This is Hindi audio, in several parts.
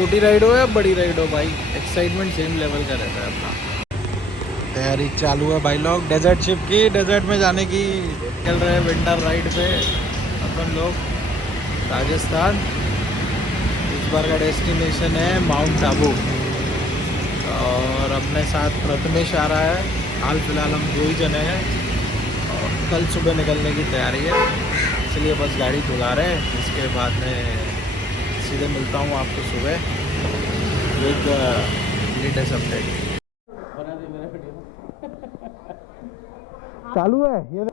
छोटी राइड हो या बड़ी राइड हो भाई, एक्साइटमेंट सेम लेवल का रहता है अपना। तैयारी चालू है भाई लोग डेजर्ट शिप की, डेजर्ट में जाने की चल रहे हैं विंटर राइड पे अपन लोग। राजस्थान इस बार का डेस्टिनेशन है माउंट आबू और अपने साथ प्रथमेश आ रहा है। हाल फिलहाल हम 2 ही जने हैं और कल सुबह निकलने की तैयारी है, इसलिए बस गाड़ी धुला रहे हैं। इसके बाद में सीधे मिलता हूँ आपको सुबह एक लेटेस्ट अपडेट। चालू है ये,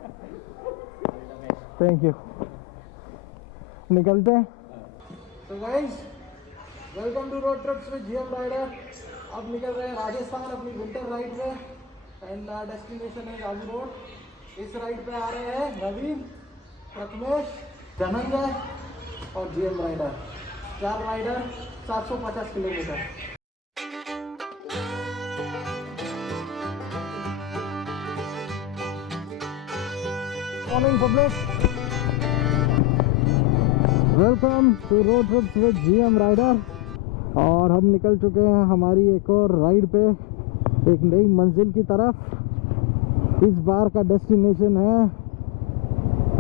थैंक यू। निकलते हैं। तो guys welcome to road trips with GM rider. अब निकल रहे हैं राजस्थान अपनी विंटर राइड में एंड डेस्टिनेशन है आबू रोड। इस राइड पे आ रहे हैं नवीन, प्रथमेश, धनंजय और GM rider. 4 rider 750 kilometre. Morning public, welcome to road trips with GM rider. और हम निकल चुके हैं हमारी एक और राइड पे, एक नई मंजिल की तरफ। इस बार का डेस्टिनेशन है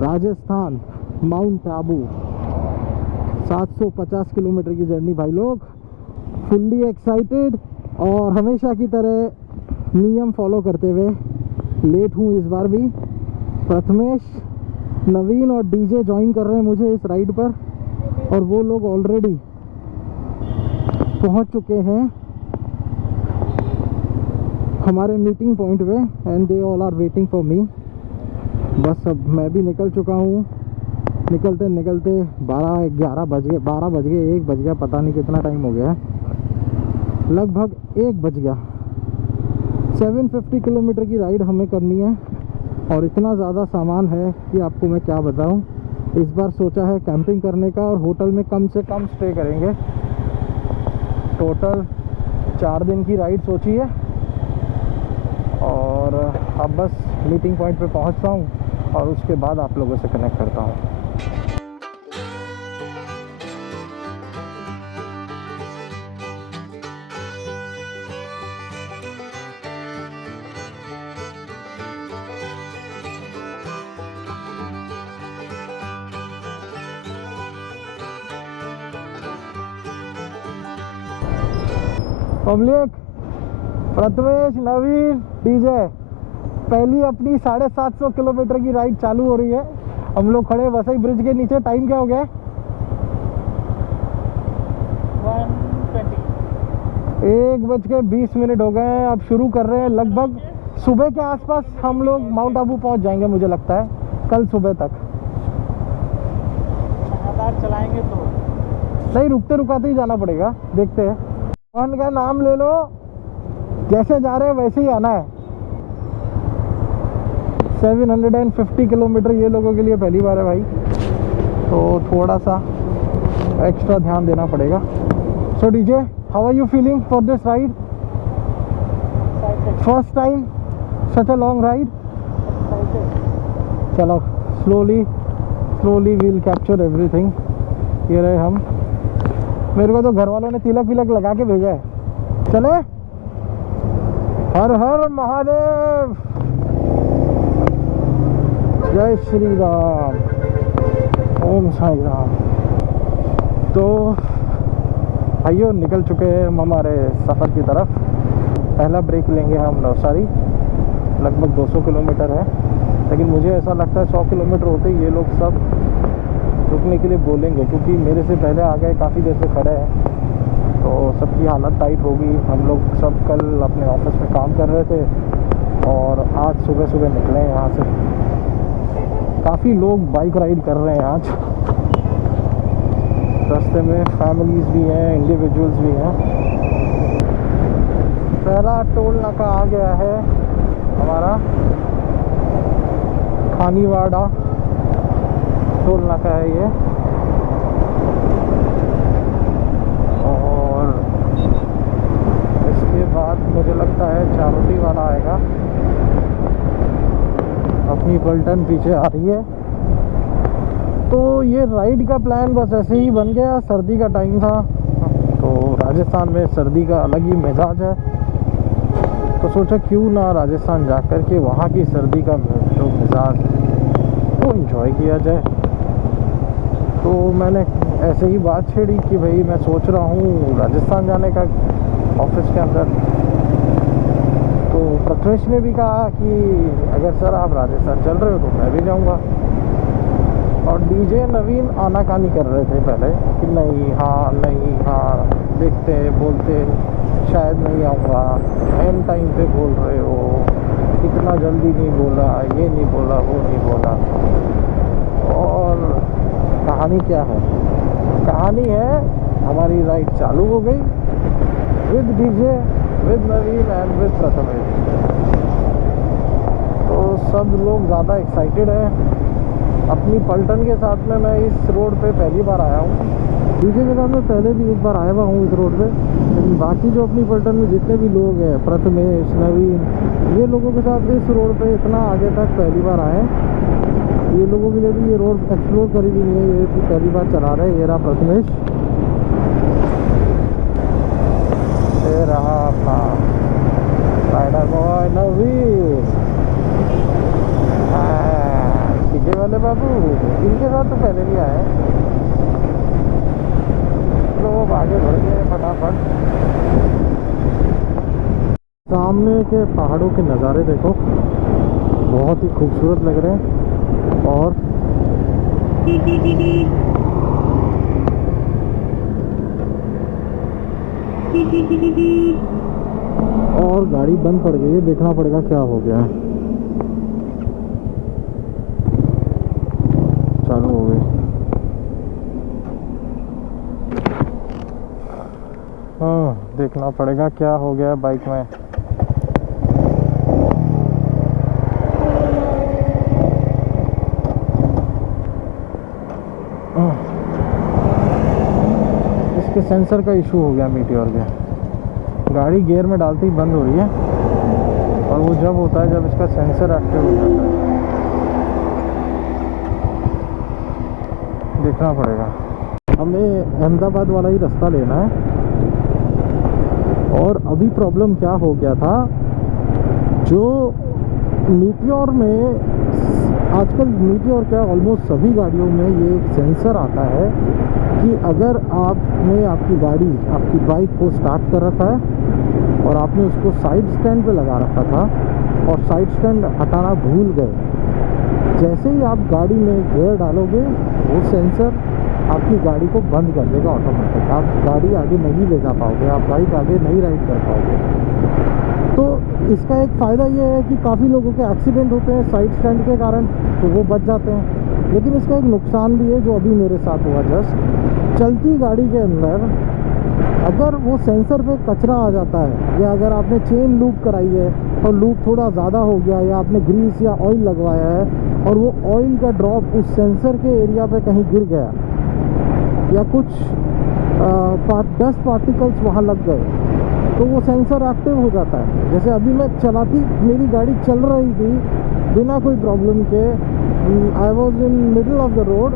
राजस्थान, माउंट आबू। 750 किलोमीटर की जर्नी भाई लोग, फुल्ली एक्साइटेड और हमेशा की तरह नियम फॉलो करते हुए लेट हूँ इस बार भी। प्रथमेश, नवीन और डीजे ज्वाइन कर रहे हैं मुझे इस राइड पर और वो लोग ऑलरेडी पहुंच चुके हैं हमारे मीटिंग पॉइंट पे and they all are waiting for me. बस अब मैं भी निकल चुका हूँ। निकलते निकलते 11 बज गए, 12 बज गए, 1 बज गया, पता नहीं कितना टाइम हो गया है, लगभग 1 बज गया। 750 किलोमीटर की राइड हमें करनी है और इतना ज़्यादा सामान है कि आपको मैं क्या बताऊं। इस बार सोचा है कैंपिंग करने का और होटल में कम से कम स्टे करेंगे। टोटल 4 दिन की राइड सोची है और अब बस मीटिंग पॉइंट पे पहुंचता हूं और उसके बाद आप लोगों से कनेक्ट करता हूं। पब्लिक, प्रथमेश, नवीन, डीजे, पहली अपनी 750 किलोमीटर की राइड चालू हो रही है। हम लोग खड़े वसई ब्रिज के नीचे। टाइम क्या हो गया है? 1:20 हो गए हैं। अब शुरू कर रहे हैं। लगभग सुबह के आसपास हम लोग माउंट आबू पहुंच जाएंगे मुझे लगता है, कल सुबह तक। लगातार चलाएंगे तो नहीं, रुकते रुकाते ही जाना पड़ेगा, देखते हैं। वन का नाम ले लो, जैसे जा रहे हैं वैसे ही आना है। 750 किलोमीटर ये लोगों के लिए पहली बार है भाई, तो थोड़ा सा एक्स्ट्रा ध्यान देना पड़ेगा। So DJ, how are you feeling for this ride? First time such a long ride. चलो slowly slowly we'll capture everything. ये रहे हम। मेरे को तो घर वालों ने तिलक विलक लगा के भेजा है। चले, हर हर महादेव, जय श्री राम, ओम साई राम। तो भाइयों निकल चुके हैं हम हमारे सफ़र की तरफ। पहला ब्रेक लेंगे हम नवसारी, लगभग 200 किलोमीटर है, लेकिन मुझे ऐसा लगता है 100 किलोमीटर होते ही ये लोग सब रुकने के लिए बोलेंगे, क्योंकि मेरे से पहले आ गए, काफ़ी देर से खड़े हैं, तो सबकी हालत टाइट होगी। हम लोग सब कल अपने ऑफिस में काम कर रहे थे और आज सुबह सुबह निकले हैं यहाँ से। काफ़ी लोग बाइक राइड कर रहे हैं आज। रास्ते में फैमिलीज़ भी हैं, इंडिविजुअल्स भी हैं। पहला टोल नाका आ गया है हमारा, खानीवाड़ा टोल नाका है ये। और इसके बाद मुझे लगता है चारोटी वाला आएगा। अपनी पलटन पीछे आ रही है। तो ये राइड का प्लान बस ऐसे ही बन गया। सर्दी का टाइम था तो राजस्थान में सर्दी का अलग ही मिजाज है, तो सोचा क्यों ना राजस्थान जाकर के वहाँ की सर्दी का जो मिजाज है वो एंजॉय किया जाए। तो मैंने ऐसे ही बात छेड़ी कि भाई मैं सोच रहा हूँ राजस्थान जाने का ऑफिस के अंदर। तो प्रथमेश ने भी कहा कि अगर सर आप राजस्थान चल रहे हो तो मैं भी जाऊँगा। और डीजे नवीन आनाकानी कर रहे थे पहले कि नहीं हाँ देखते बोलते शायद नहीं आऊँगा, एंड टाइम पे बोल रहे हो, इतना जल्दी नहीं बोला, ये नहीं बोला, वो नहीं बोला। और कहानी क्या है? कहानी है हमारी राइड चालू हो गई with DJ, with Naveen and with Prathamesh. तो सब लोग ज़्यादा एक्साइटेड हैं। अपनी पलटन के साथ में मैं इस रोड पे पहली बार आया हूँ। डीजे के साथ में पहले भी एक बार आया हुआ हूँ इस रोड पे, लेकिन बाकी जो अपनी पलटन में जितने भी लोग हैं, प्रथमेश, नवीन, ये लोगों के साथ इस रोड पे इतना आगे तक पहली बार आए। ये लोगों के लिए भी ये रोड एक्सप्लोर करी भी नहीं है, ये पहली बार चला रहे हैं। ये रहा प्रथमेश, ये रहा अपना राइडर बॉय नवीन, डीजे वाले बाबू। इनके साथ तो पहले भी आए, लोग आगे बढ़ गए फटाफट। सामने के पहाड़ों के नज़ारे देखो, बहुत ही खूबसूरत लग रहे हैं। और गाड़ी बंद पड़ गई है, देखना पड़ेगा क्या हो गया है। चालू हो गई। हाँ, देखना पड़ेगा क्या हो गया बाइक में। इसके सेंसर का इशू हो गया मीटियोर के। गाड़ी गियर में डालते ही बंद हो रही है, और वो जब होता है जब इसका सेंसर एक्टिव हो जाता है। देखना पड़ेगा। हमें अहमदाबाद वाला ही रास्ता लेना है। और अभी प्रॉब्लम क्या हो गया था, जो मीटियोर में आजकल मीटियोर क्या ऑलमोस्ट सभी गाड़ियों में ये एक सेंसर आता है कि अगर आपने आपकी गाड़ी, आपकी बाइक को स्टार्ट कर रखा है और आपने उसको साइड स्टैंड पे लगा रखा था और साइड स्टैंड हटाना भूल गए, जैसे ही आप गाड़ी में गियर डालोगे वो सेंसर आपकी गाड़ी को बंद कर देगा ऑटोमेटिक। आप गाड़ी आगे नहीं ले जा पाओगे, आप बाइक आगे नहीं राइड कर पाओगे। तो इसका एक फ़ायदा ये है कि काफ़ी लोगों के एक्सीडेंट होते हैं साइड स्टैंड के कारण, तो वो बच जाते हैं। लेकिन इसका एक नुकसान भी है जो अभी मेरे साथ हुआ जस्ट। चलती गाड़ी के अंदर अगर वो सेंसर पे कचरा आ जाता है, या अगर आपने चेन लूप कराई है और लूप थोड़ा ज़्यादा हो गया, या आपने ग्रीस या ऑयल लगवाया है और वो ऑयल का ड्रॉप उस सेंसर के एरिया पे कहीं गिर गया, या कुछ डस्ट पार्टिकल्स वहाँ लग गए, तो वो सेंसर एक्टिव हो जाता है। जैसे अभी मैं चलाती, मेरी गाड़ी चल रही थी बिना कोई प्रॉब्लम के, I was in middle of the road,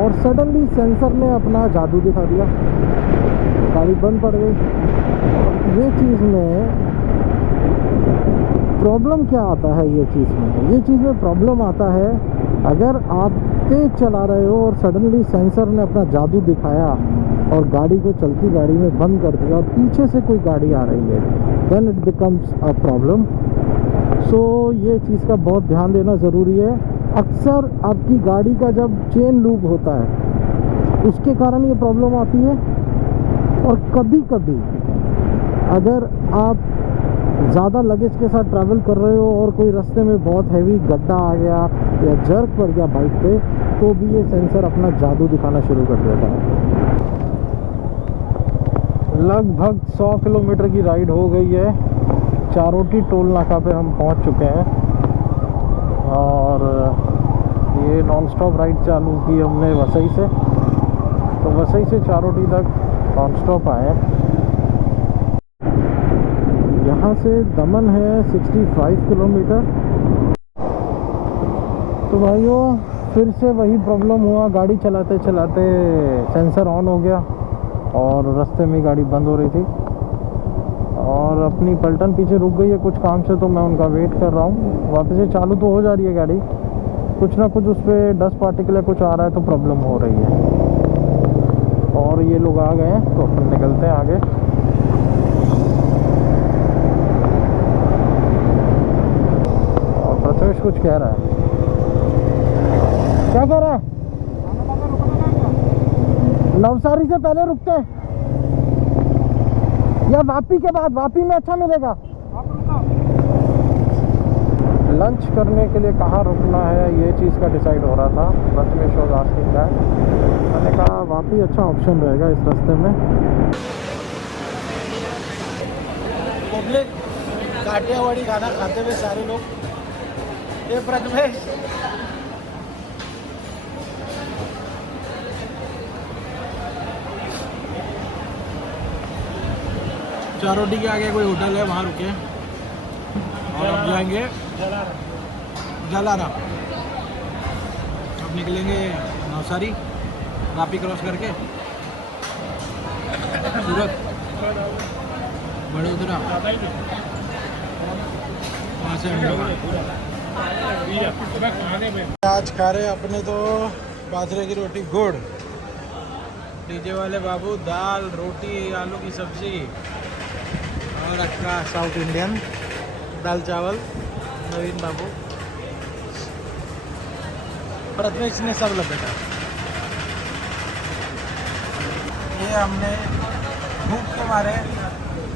और सडनली सेंसर ने अपना जादू दिखा दिया, गाड़ी बंद पड़ गई। ये चीज़ में प्रॉब्लम क्या आता है, ये चीज़ में प्रॉब्लम आता है अगर आप तेज़ चला रहे हो और सडनली सेंसर ने अपना जादू दिखाया और गाड़ी को चलती गाड़ी में बंद कर दिया और पीछे से कोई गाड़ी आ रही है, then it becomes a problem. So ये चीज़ का बहुत ध्यान देना ज़रूरी है। अक्सर आपकी गाड़ी का जब चेन लूप होता है उसके कारण ये प्रॉब्लम आती है, और कभी कभी अगर आप ज़्यादा लगेज के साथ ट्रैवल कर रहे हो और कोई रास्ते में बहुत हैवी गड्ढा आ गया या जर्क पड़ गया बाइक पे, तो भी ये सेंसर अपना जादू दिखाना शुरू कर देता है। लगभग 100 किलोमीटर की राइड हो गई है। चारोटी टोल नाका पे हम पहुंच चुके हैं, और ये नॉन स्टॉप राइड चालू की हमने वसई से, तो वसई से चारोटी तक नॉन स्टॉप आए। यहाँ से दमन है 65 किलोमीटर। तो भाइयों फिर से वही प्रॉब्लम हुआ, गाड़ी चलाते चलाते सेंसर ऑन हो गया और रास्ते में गाड़ी बंद हो रही थी और अपनी पलटन पीछे रुक गई है कुछ काम से, तो मैं उनका वेट कर रहा हूँ। वापस से चालू तो हो जा रही है गाड़ी, कुछ ना कुछ उस पर डस्ट पार्टिकल कुछ आ रहा है तो प्रॉब्लम हो रही है। और ये लोग आ गए हैं तो अपन निकलते हैं आगे। और प्रथमेश कुछ कह रहा है, क्या कह रहा है? नवसारी से पहले रुकते हैं या वापी के बाद? वापी में अच्छा मिलेगा। लंच करने के लिए कहाँ रुकना है ये चीज़ का डिसाइड हो रहा था। प्रथमेश और आस्किंग का मैंने कहा वापी अच्छा ऑप्शन रहेगा इस रास्ते में। पब्लिक काठियावाड़ी खाना खाते हुए सारे लोग। ये प्रथमेश चारोटी के आगे कोई होटल है, वहाँ रुके और अब जाएंगे जलारा। अब निकलेंगे नवसारी, वापी क्रॉस करके सूरत, बड़ोदरा, वहाँ से आज खा रहे अपने तो बाजरे की रोटी गुड़, डीजे वाले बाबू दाल रोटी आलू की सब्जी और अक्का साउथ इंडियन दाल चावल नवीन बाबू। प्रथमेश ने सब लपेटा। ये हमने भूख के मारे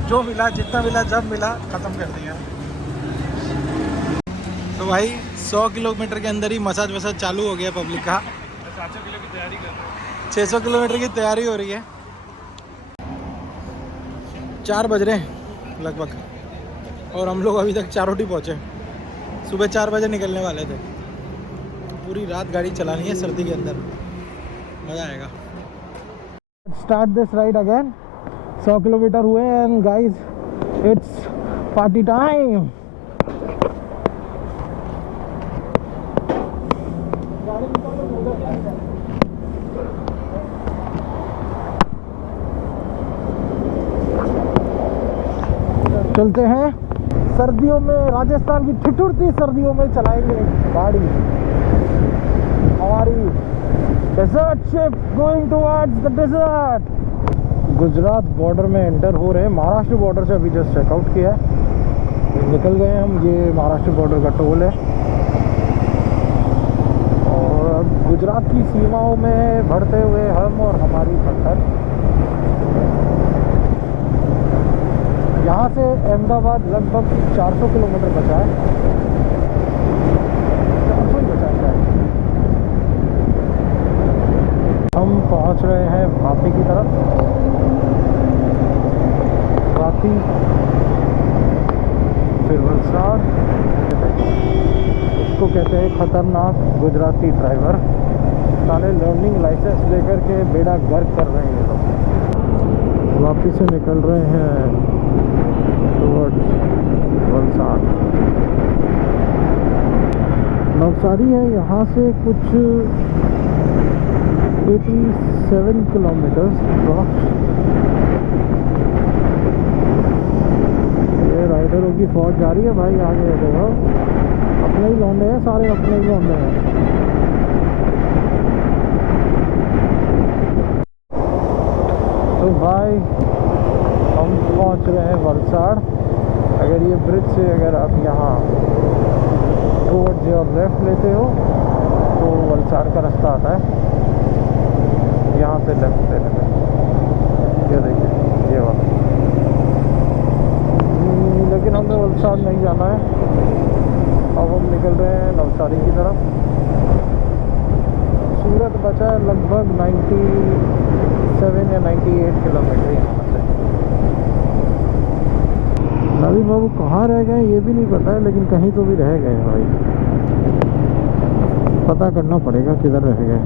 जो मिला जितना मिला जब मिला ख़त्म कर दिया। तो भाई 100 किलोमीटर के अंदर ही मसाज वसाज चालू हो गया पब्लिक का। 600 किलो की तैयारी कर रहे हैं। 600 किलोमीटर की तैयारी हो रही है। 4 बज रहे हैं लगभग और हम लोग अभी तक चारोटी पहुँचे। सुबह 4 बजे निकलने वाले थे। पूरी रात गाड़ी चलानी है सर्दी के अंदर, मज़ा आएगा। Start this ride again. 100 kilometre हुए and guys it's party time. चलते हैं सर्दियों में, राजस्थान की ठिठुरती सर्दियों में चलाएंगे गाड़ी हमारी desert ship going towards the desert. Gujarat border में एंटर हो रहे हैं। महाराष्ट्र बॉर्डर से अभी जस्ट चेकआउट किया है, निकल गए हम। ये महाराष्ट्र बॉर्डर का टोल है और अब गुजरात की सीमाओं में बढ़ते हुए हम और हमारी पलटन। यहाँ से अहमदाबाद लगभग 400 किलोमीटर बचा है, 400 ही बचा है। हम पहुँच रहे हैं वापी की तरफ। वापी फिर वलसाड़। इसको कहते हैं खतरनाक गुजराती ड्राइवर। सारे लर्निंग लाइसेंस लेकर के बेड़ा गर्क कर रहे हैं ये लोग। वापी से निकल रहे हैं वलसाड़। नवसारी है यहाँ से कुछ 87 किलोमीटर्स। ये राइडरों की फौज जा रही है भाई आगे। देखो अपने ही लौंडे हैं, सारे अपने ही लौंडे हैं। तो भाई हम पहुंच रहे हैं वलसाड़। अगर ये ब्रिज से अगर आप यहाँ टूवर्ड जो आप लेफ़्ट लेते हो तो वलसाड़ का रास्ता आता है। यहाँ से लेफ़्ट ले लेते हैं, ये देखिए ये वाला। लेकिन हमें वलसाड़ नहीं जाना है। अब हम निकल रहे हैं नवसारी की तरफ। सूरत बचा है लगभग 97 या 98 किलोमीटर यहाँ से। नवीन बाबू कहाँ रह गए ये भी नहीं पता है, लेकिन कहीं तो भी रह गए भाई। पता करना पड़ेगा किधर रह गए।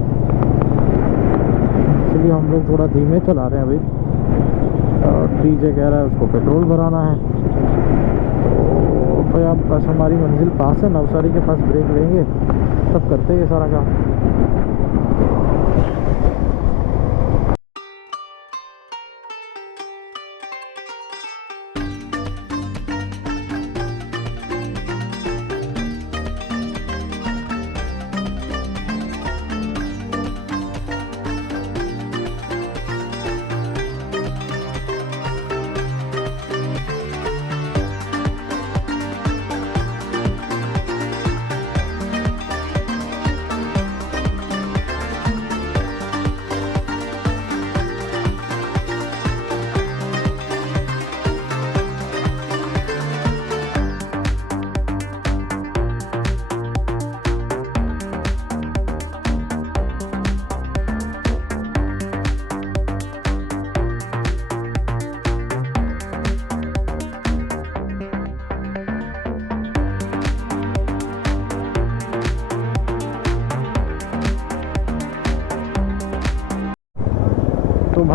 इसलिए हम लोग थोड़ा धीमे चला रहे हैं अभी। और डीजे कह रहा है उसको पेट्रोल भराना है। तो भाई आप बस हमारी मंजिल पास है, नवसारी के पास ब्रेक लेंगे तब करते हैं ये सारा काम।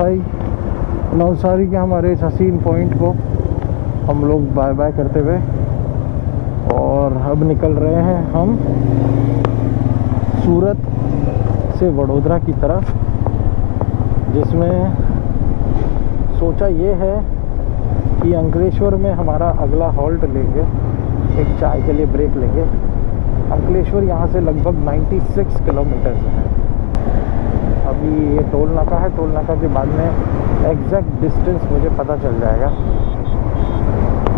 भाई नवसारी के हमारे इस हसीन पॉइंट को हम लोग बाय बाय करते हुए, और अब निकल रहे हैं हम सूरत से वडोदरा की तरफ, जिसमें सोचा ये है कि अंकलेश्वर में हमारा अगला हॉल्ट लेंगे, एक चाय के लिए ब्रेक लेंगे। अंकलेश्वर यहाँ से लगभग 96 किलोमीटर है। अभी ये टोल नाका है, टोल नाका के बाद में एग्जैक्ट डिस्टेंस मुझे पता चल जाएगा।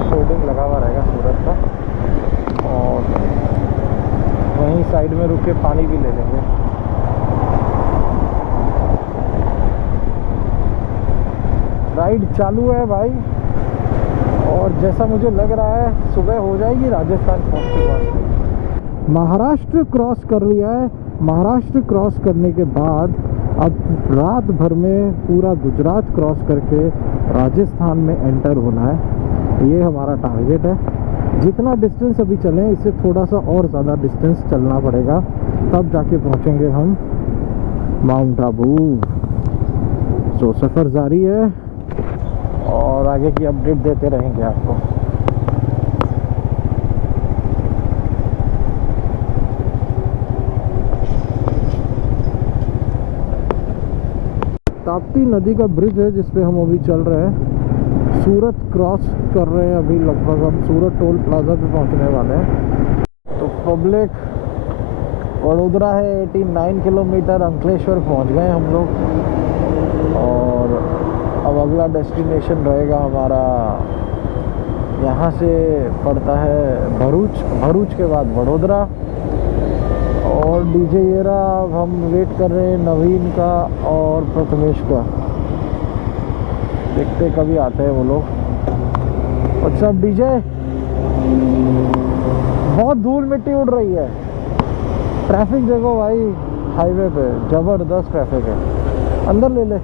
होर्डिंग लगा हुआ रहेगा सूरत का, और वहीं साइड में रुक के पानी भी ले लेंगे। राइड चालू है भाई, और जैसा मुझे लग रहा है सुबह हो जाएगी राजस्थान पहुंचते पहुंचते। महाराष्ट्र क्रॉस कर लिया है। महाराष्ट्र क्रॉस करने के बाद अब रात भर में पूरा गुजरात क्रॉस करके राजस्थान में एंटर होना है। ये हमारा टारगेट है। जितना डिस्टेंस अभी चलें इससे थोड़ा सा और ज़्यादा डिस्टेंस चलना पड़ेगा, तब जाके पहुंचेंगे हम माउंट आबू। सो सफ़र जारी है और आगे की अपडेट देते रहेंगे आपको। ताप्ती नदी का ब्रिज है जिस पे हम अभी चल रहे हैं। सूरत क्रॉस कर रहे हैं अभी, लगभग हम सूरत टोल प्लाजा पे पहुंचने वाले हैं। तो पब्लिक, वडोदरा है 89 किलोमीटर, अंकलेश्वर पहुंच गए हम लोग, और अब अगला डेस्टिनेशन रहेगा हमारा, यहाँ से पड़ता है भरूच, भरूच के बाद वडोदरा। और डीजे येरा अब हम वेट कर रहे हैं नवीन का और प्रथमेश का, देखते कभी आते हैं वो लोग। व्हाट्सअप डीजे, बहुत धूल मिट्टी उड़ रही है। ट्रैफिक देखो भाई, हाईवे पे जबरदस्त ट्रैफिक है। अंदर ले ले,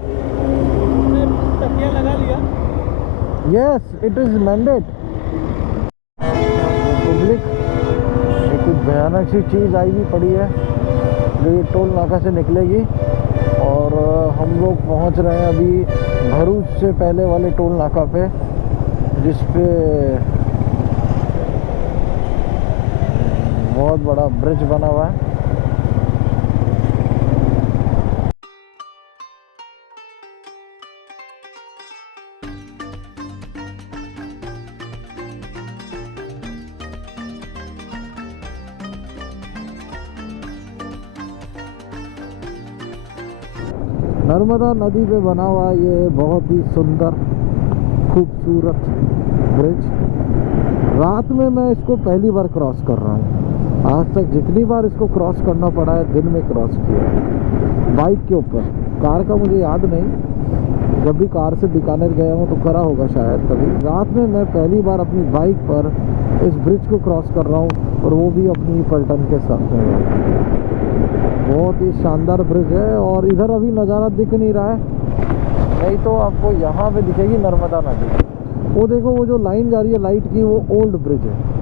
लगा लिया। Yes it is mandate. Public, एक कुछ भयानक सी चीज़ आई भी पड़ी है जो ये टोल नाका से निकलेगी, और हम लोग पहुंच रहे हैं अभी भरूच से पहले वाले टोल नाका पे, जिस पे बहुत बड़ा ब्रिज बना हुआ है। नर्मदा नदी पे बना हुआ ये बहुत ही सुंदर खूबसूरत ब्रिज। रात में मैं इसको पहली बार क्रॉस कर रहा हूँ। आज तक जितनी बार इसको क्रॉस करना पड़ा है दिन में क्रॉस किया है, बाइक के ऊपर। कार का मुझे याद नहीं, जब भी कार से बीकानेर गया हूँ तो करा होगा शायद कभी। रात में मैं पहली बार अपनी बाइक पर इस ब्रिज को क्रॉस कर रहा हूँ, और वो भी अपनी पलटन के साथ में। बहुत ही शानदार ब्रिज है, और इधर अभी नज़ारा दिख नहीं रहा है, नहीं तो आपको यहाँ पे दिखेगी नर्मदा नदी। वो देखो, वो जो लाइन जा रही है लाइट की, वो ओल्ड ब्रिज है।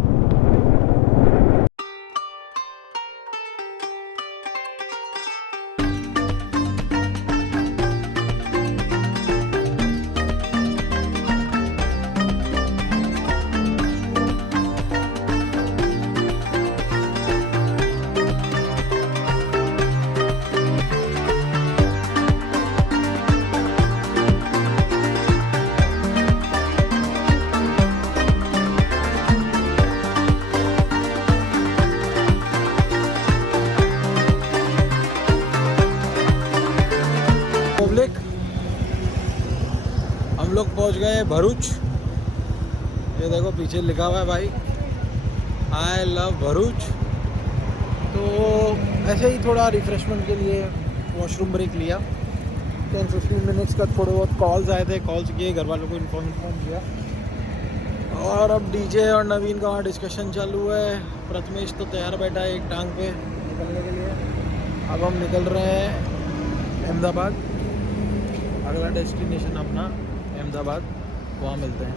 पब्लिक, हम लोग पहुंच गए हैं भरूच। ये देखो पीछे लिखा हुआ है भाई, आई लव भरूच। तो ऐसे ही थोड़ा रिफ्रेशमेंट के लिए वॉशरूम ब्रेक लिया। 10-15 मिनट्स का थोड़े बहुत कॉल्स आए थे, कॉल्स किए, घर वालों को इन्फॉर्म किया। और अब डीजे और नवीन का वहाँ डिस्कशन चालू है। प्रथमेश तो तैयार बैठा है एक टांग पे निकलने के लिए। अब हम निकल रहे हैं अहमदाबाद। अगला डेस्टिनेशन अपना अहमदाबाद, वहाँ मिलते हैं।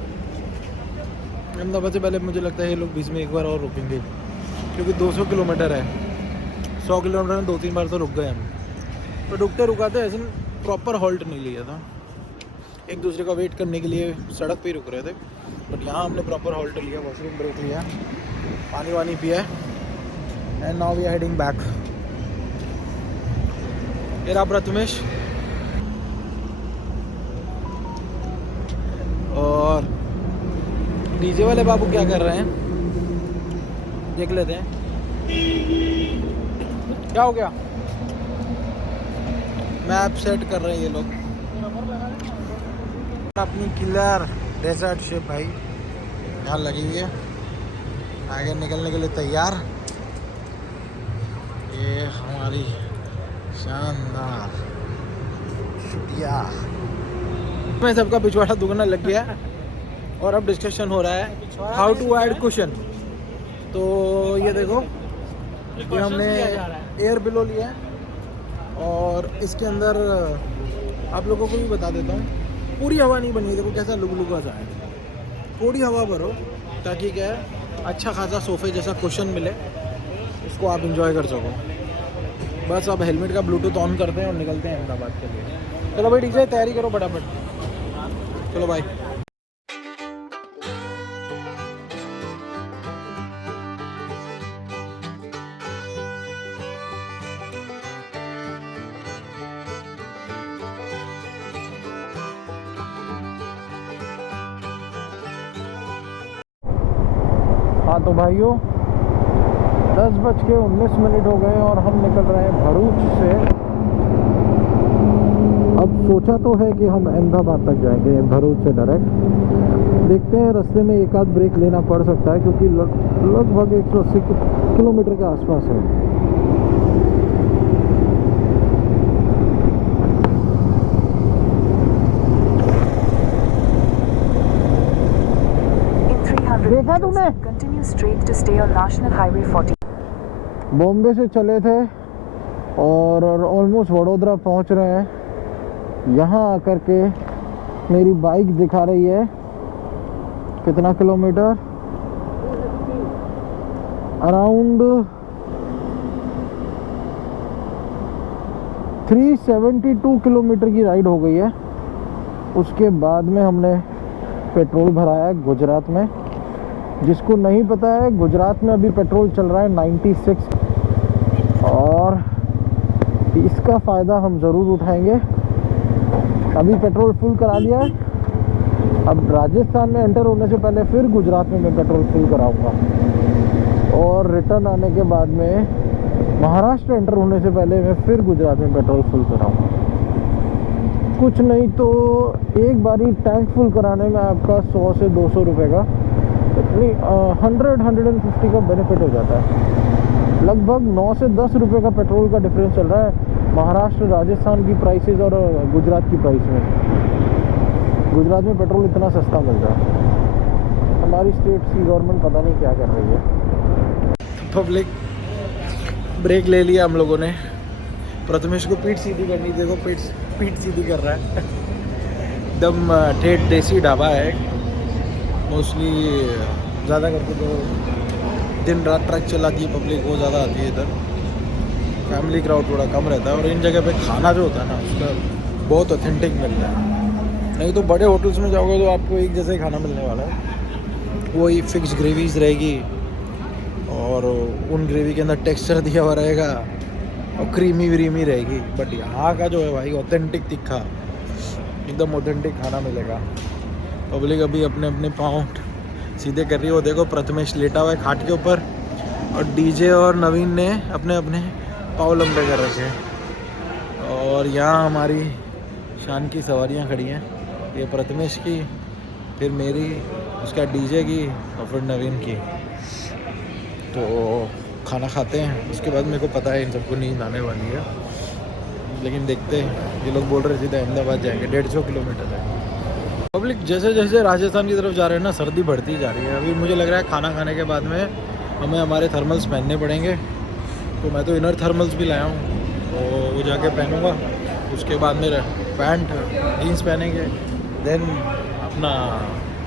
अहमदाबाद से पहले मुझे लगता है ये लोग बीच में एक बार और रुकेंगे, क्योंकि 200 किलोमीटर है। 100 किलोमीटर में 2-3 बार तो रुक गए हम, तो रुकते रुकाते ऐसे प्रॉपर हॉल्ट नहीं लिया था। एक दूसरे का वेट करने के लिए सड़क पे ही रुक रहे थे, बट यहाँ हमने प्रॉपर हॉल्ट लिया, वॉशरूम ब्रेक लिया, पानी वानी पिया, and now we are heading back. ये रहा प्रथमेश और डीजे वाले बाबू क्या कर रहे हैं देख लेते हैं। क्या हो गया? मैप सेट कर रहे हैं ये लोग। अपनी किलर डेजर्ट शिप भाई यहाँ लगी हुई है, आगे निकलने के लिए तैयार। ये हमारी शानदार छुट्टियाँ में सबका पिछवाड़ा दुगना लग गया और अब डिस्कशन हो रहा है हाउ टू ऐड कुशन। तो ये देखो, ये हमने एयर बिलो लिया है और इसके अंदर आप लोगों को भी बता देता हूँ, पूरी हवा नहीं बनी, देखो कैसा लुगलुगा सा है, थोड़ी हवा भरो ताकि क्या है अच्छा खासा सोफे जैसा कुशन मिले, इसको आप इंजॉय कर सको। बस अब हेलमेट का ब्लूटूथ ऑन करते हैं और निकलते हैं अहमदाबाद के लिए। चलो भाई डीजे तैयारी करो फटाफट, चलो भाई। हाँ तो भाइयों 10:19 हो गए और हम निकल रहे हैं भरूच से। अब सोचा तो है कि हम अहमदाबाद तक जाएंगे भरूच से डायरेक्ट, देखते हैं रास्ते में एक आध ब्रेक लेना पड़ सकता है क्योंकि लगभग 180 किलोमीटर के आसपास है। देखा तुमने? Continue straight to stay on National Highway 40. Bombay से चले थे और ऑलमोस्ट वडोदरा पहुंच रहे हैं। यहाँ आकर के मेरी बाइक दिखा रही है कितना किलोमीटर, अराउंड 372 किलोमीटर की राइड हो गई है। उसके बाद में हमने पेट्रोल भराया है गुजरात में। जिसको नहीं पता है, गुजरात में अभी पेट्रोल चल रहा है 96 और इसका फ़ायदा हम ज़रूर उठाएंगे। अभी पेट्रोल फुल करा लिया है, अब राजस्थान में एंटर होने से पहले फिर गुजरात में मैं पेट्रोल फुल कराऊंगा और रिटर्न आने के बाद में महाराष्ट्र एंटर होने से पहले मैं फिर गुजरात में पेट्रोल फुल कराऊंगा। कुछ नहीं तो एक बारी टैंक फुल कराने में आपका 100 से 200 रुपये का 100-150 का बेनिफिट हो जाता है। लगभग 9 से 10 रुपये का पेट्रोल का डिफरेंस चल रहा है महाराष्ट्र राजस्थान की प्राइसेस और गुजरात की प्राइस में। गुजरात में पेट्रोल इतना सस्ता मिल रहा है। हमारी स्टेट की गवर्नमेंट पता नहीं क्या कर रही है। पब्लिक ब्रेक ले लिया हम लोगों ने। प्रथमेश को पीठ सीधी करनी, देखो पीठ सीधी कर रहा है। एकदम ठेठ देसी ढाबा है। मोस्टली ज़्यादा करके तो दिन रात ट्रक चलाती है पब्लिक, वो ज़्यादा आती है इधर। फैमिली क्राउड थोड़ा कम रहता है और इन जगह पे खाना जो होता है ना उसका बहुत ऑथेंटिक मिलता है। नहीं तो बड़े होटल्स में जाओगे तो आपको एक जैसा ही खाना मिलने वाला है, वही फिक्स ग्रेवीज रहेगी और उन ग्रेवी के अंदर टेक्सचर दिया हुआ रहेगा और क्रीमी व्रीमी रहेगी। बट यहाँ का जो है भाई ऑथेंटिक तीखा, एकदम ऑथेंटिक खाना मिलेगा। पब्लिक अभी अपने अपने पाँव सीधे कर रही है। वो देखो प्रथमेश लेटा हुआ है खाट के ऊपर और डीजे और नवीन ने अपने अपने पाँव लंबे कर रखे हैं। और यहाँ हमारी शान की सवारियाँ खड़ी हैं, ये प्रथमेश की, फिर मेरी, उसका डीजे की और फिर नवीन की। तो खाना खाते हैं, उसके बाद मेरे को पता है इन सबको नींद आने वाली है, लेकिन देखते हैं। ये लोग बोल रहे सीधे अहमदाबाद जाएंगे, 150 किलोमीटर है। पब्लिक जैसे जैसे राजस्थान की तरफ जा रहे हैं ना, सर्दी बढ़ती जा रही है। अभी मुझे लग रहा है खाना खाने के बाद में हमें हमारे थर्मल्स पहनने पड़ेंगे, तो मैं तो इनर थर्मल्स भी लाया हूँ, तो वो जाके पहनूँगा। उसके बाद में पैंट जीन्स पहनेंगे, देन अपना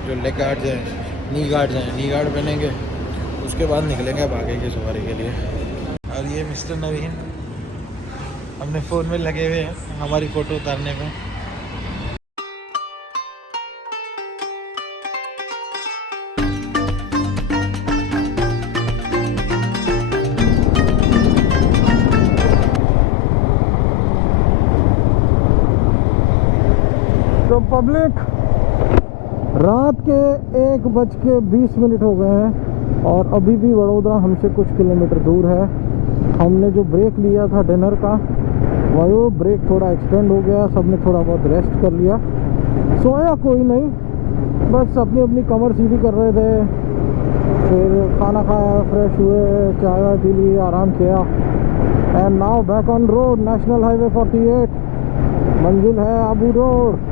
जो लेग गार्ड्स हैं, नी गार्ड्स हैं, नी गार्ड पहनेंगे। उसके बाद निकलेंगे अब आगे की सवारी के लिए। और ये मिस्टर नवीन अपने फ़ोन में लगे हुए हैं हमारी फ़ोटो उतारने में। तो पब्लिक रात के 1:20 हो गए हैं और अभी भी वडोदरा हमसे कुछ किलोमीटर दूर है। हमने जो ब्रेक लिया था डिनर का, वो ब्रेक थोड़ा एक्सटेंड हो गया, सबने थोड़ा बहुत रेस्ट कर लिया। सोया कोई नहीं, बस अपनी अपनी कमर सीधी कर रहे थे। फिर खाना खाया, फ्रेश हुए, चाय वाय पी ली, आराम किया। And now back on road, national highway 48, मंजिल है आबू रोड।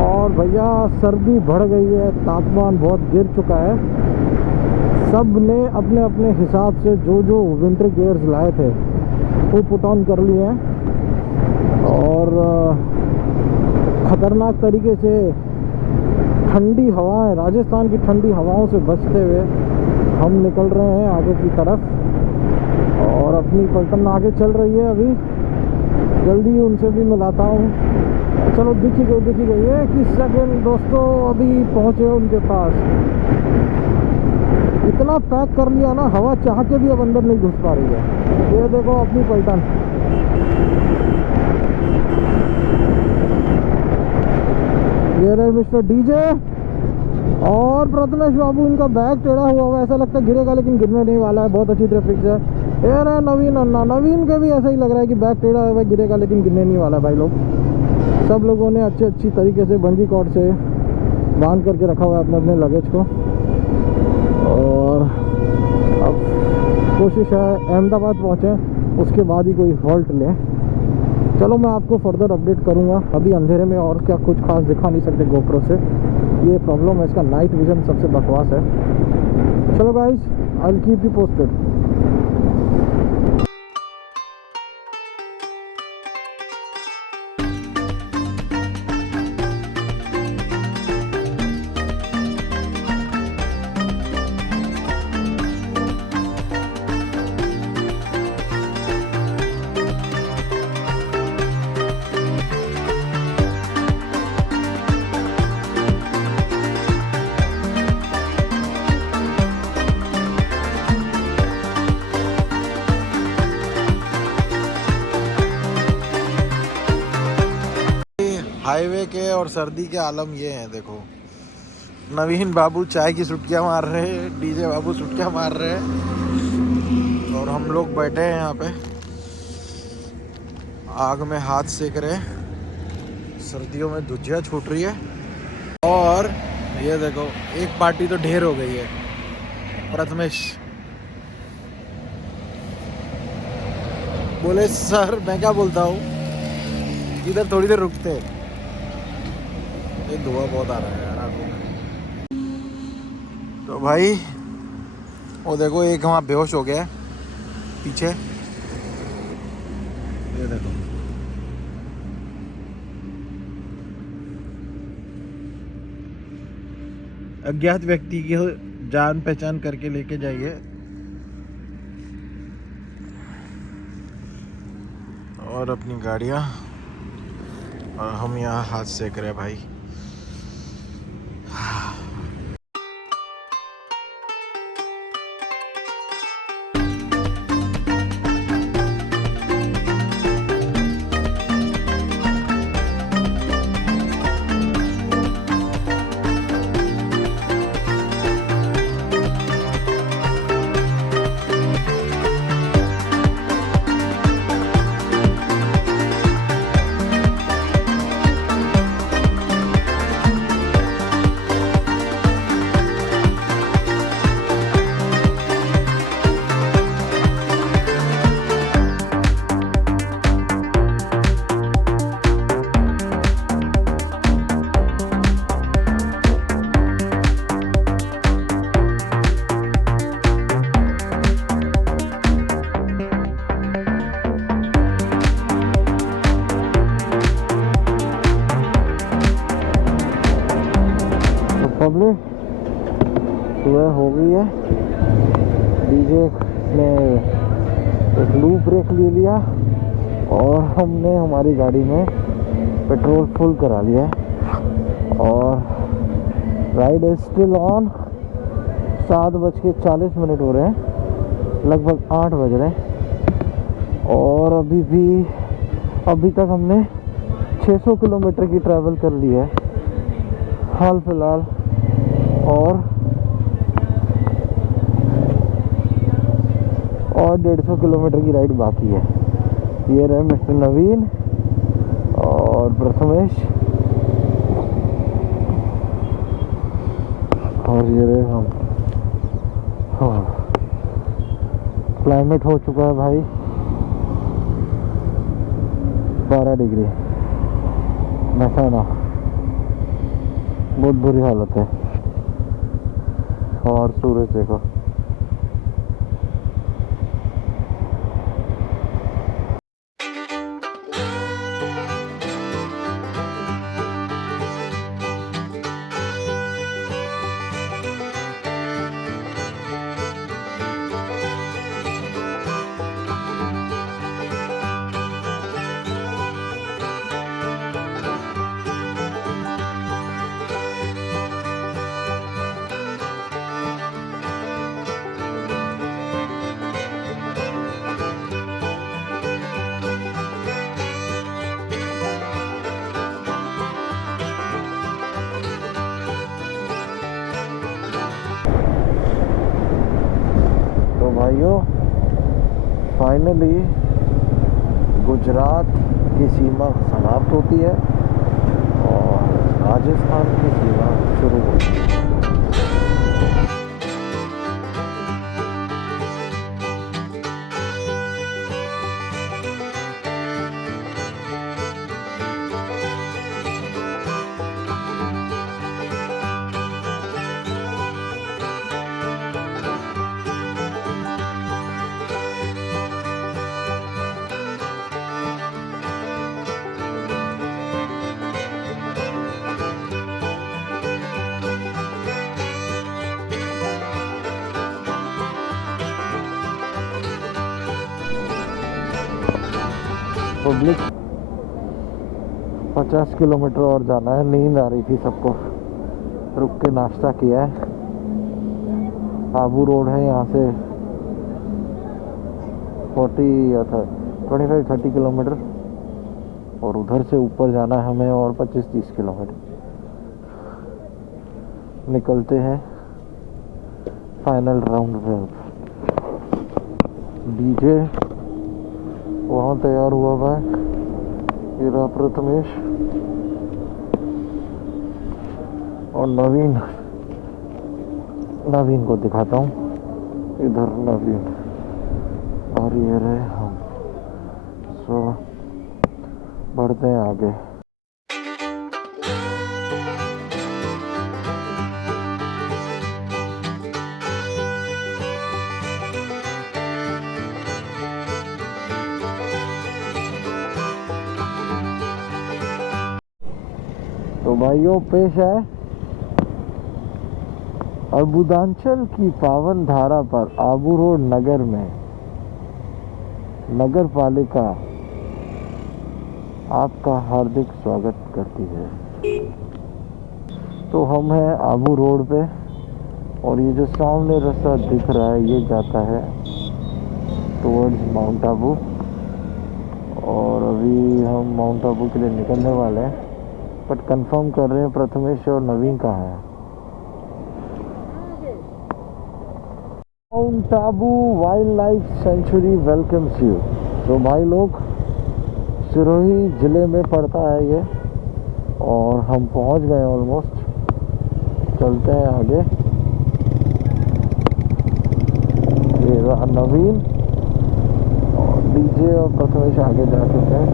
और भैया सर्दी बढ़ गई है, तापमान बहुत गिर चुका है। सब ने अपने अपने हिसाब से जो विंटर गियर्स लाए थे वो पुट ऑन कर लिए हैं और ख़तरनाक तरीके से ठंडी हवाएं, राजस्थान की ठंडी हवाओं से बचते हुए हम निकल रहे हैं आगे की तरफ। और अपनी पलटन आगे चल रही है, अभी जल्दी उनसे भी मिलाता हूँ। चलो दिखी गई 1 सेकेंड दोस्तों, अभी पहुँचे उनके पास। इतना पैक कर लिया ना, हवा चाह के भी अब अंदर नहीं घुस पा रही है। ये देखो अपनी पलटन, ये रहे मिस्टर डीजे और प्रथमेश बाबू। इनका बैग टेढ़ा हुआ है, ऐसा लगता है गिरेगा लेकिन गिरने नहीं वाला है, बहुत अच्छी तरह फिक्स है। ये रहे नवीन अन्ना, नवीन के भी ऐसा ही लग रहा है कि बैग टेढ़ा है, गिरेगा लेकिन गिरने नहीं वाला है। भाई लोग सब लोगों ने अच्छी तरीके से बंजी कॉर्ड से बांध करके रखा हुआ है अपने अपने लगेज को। और अब कोशिश है अहमदाबाद पहुँचें, उसके बाद ही कोई हॉल्ट लें। चलो मैं आपको फर्दर अपडेट करूँगा। अभी अंधेरे में और क्या कुछ खास दिखा नहीं सकते गोप्रो से, ये प्रॉब्लम है इसका, नाइट विज़न सबसे बकवास है। चलो guys, I will keep you posted. Highway के और सर्दी के आलम ये हैं, देखो। नवीन बाबू चाय की सुटकियाँ मार रहे हैं, डीजे बाबू सुटकियाँ मार रहे हैं और हम लोग बैठे हैं यहाँ पे आग में हाथ सेक रहे हैं। सर्दियों में धुजिया छूट रही है। और ये देखो एक पार्टी तो ढेर हो गई है। प्रथमेश बोले सर मैं क्या बोलता हूँ, इधर थोड़ी देर रुकते हैं, ये धुआं बहुत आ रहा है यार आंखों में। तो भाई वो देखो एक वहाँ बेहोश हो गया है पीछे, ये देखो। अज्ञात व्यक्ति की जान पहचान करके लेके जाइए। और अपनी गाड़ियाँ, और हम यहाँ हाथ सेक रहे हैं भाई। पब्लिक सुबह हो गई है। डीजे ने एक लूप ब्रेक ले लिया और हमने हमारी गाड़ी में पेट्रोल फुल करा लिया है और राइड इज स्टिल ऑन। 7:40 हो रहे हैं, लगभग 8 बज रहे हैं और अभी तक हमने 600 किलोमीटर की ट्रैवल कर ली है। हाल फिलहाल। और 150 किलोमीटर की राइड बाकी है। ये रहे मिस्टर नवीन और प्रथमेश, और ये रहे हम। क्लाइमेट हो चुका है भाई 12 डिग्री महसाना, बहुत बुरी हालत है। और सूरज देखो। तो भाइयों फाइनली गुजरात की सीमा समाप्त होती है और राजस्थान की सीमा शुरू होती है। पब्लिक 50 किलोमीटर और जाना है। नींद आ रही थी सबको, रुक के नाश्ता किया है। आबू रोड है यहाँ से 25-30 किलोमीटर, और उधर से ऊपर जाना है हमें और 25-30 किलोमीटर। निकलते हैं फाइनल राउंड पे। डीजे वहाँ तैयार हुआ हुआ है। ये रहा प्रथमेश और नवीन को दिखाता हूँ। इधर नवीन और ये रहे हम। सो बढ़ते हैं आगे। तो भाइयों पेश है अर्बुदांचल की पावन धारा पर आबू रोड नगर में नगर पालिका आपका हार्दिक स्वागत करती है। तो हम हैं आबू रोड पे, और ये जो सामने रास्ता दिख रहा है ये जाता है टुवर्ड्स माउंट आबू, और अभी हम माउंट आबू के लिए निकलने वाले हैं। बट कंफर्म कर रहे हैं प्रथमेश और नवीन कहाँ है। Mount Abu wild life sanctuary welcomes you. तो भाई लोग सिरोही ज़िले में पड़ता है ये, और हम पहुंच गए ऑलमोस्ट। चलते हैं आगे। ये रहा नवीन और डीजे और प्रथमेश आगे जा चुके हैं।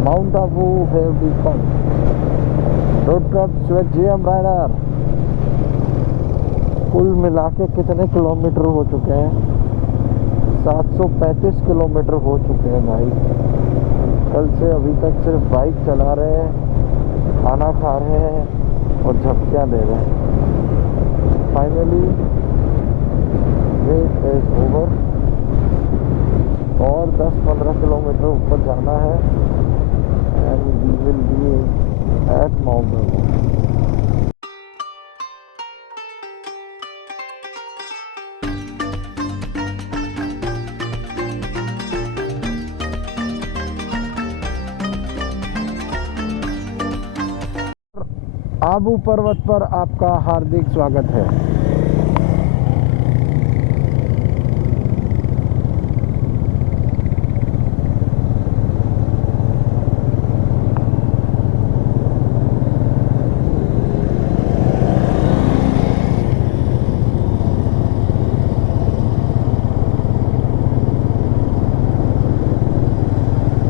Mount Abu have become road trips with GM Rider। कुल मिला के कितने किलोमीटर हो चुके हैं? 735 किलोमीटर हो चुके हैं भाई। कल से अभी तक सिर्फ बाइक चला रहे हैं, खाना खा रहे हैं और झपकियाँ दे रहे हैं। फाइनली रेस इज ओवर, और 10-15 किलोमीटर ऊपर जाना है and we will be at Mount Abu। Abu पर्वत पर आपका हार्दिक स्वागत है।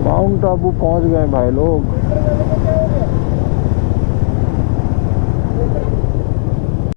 माउंट आबू पहुंच गए भाई लोग।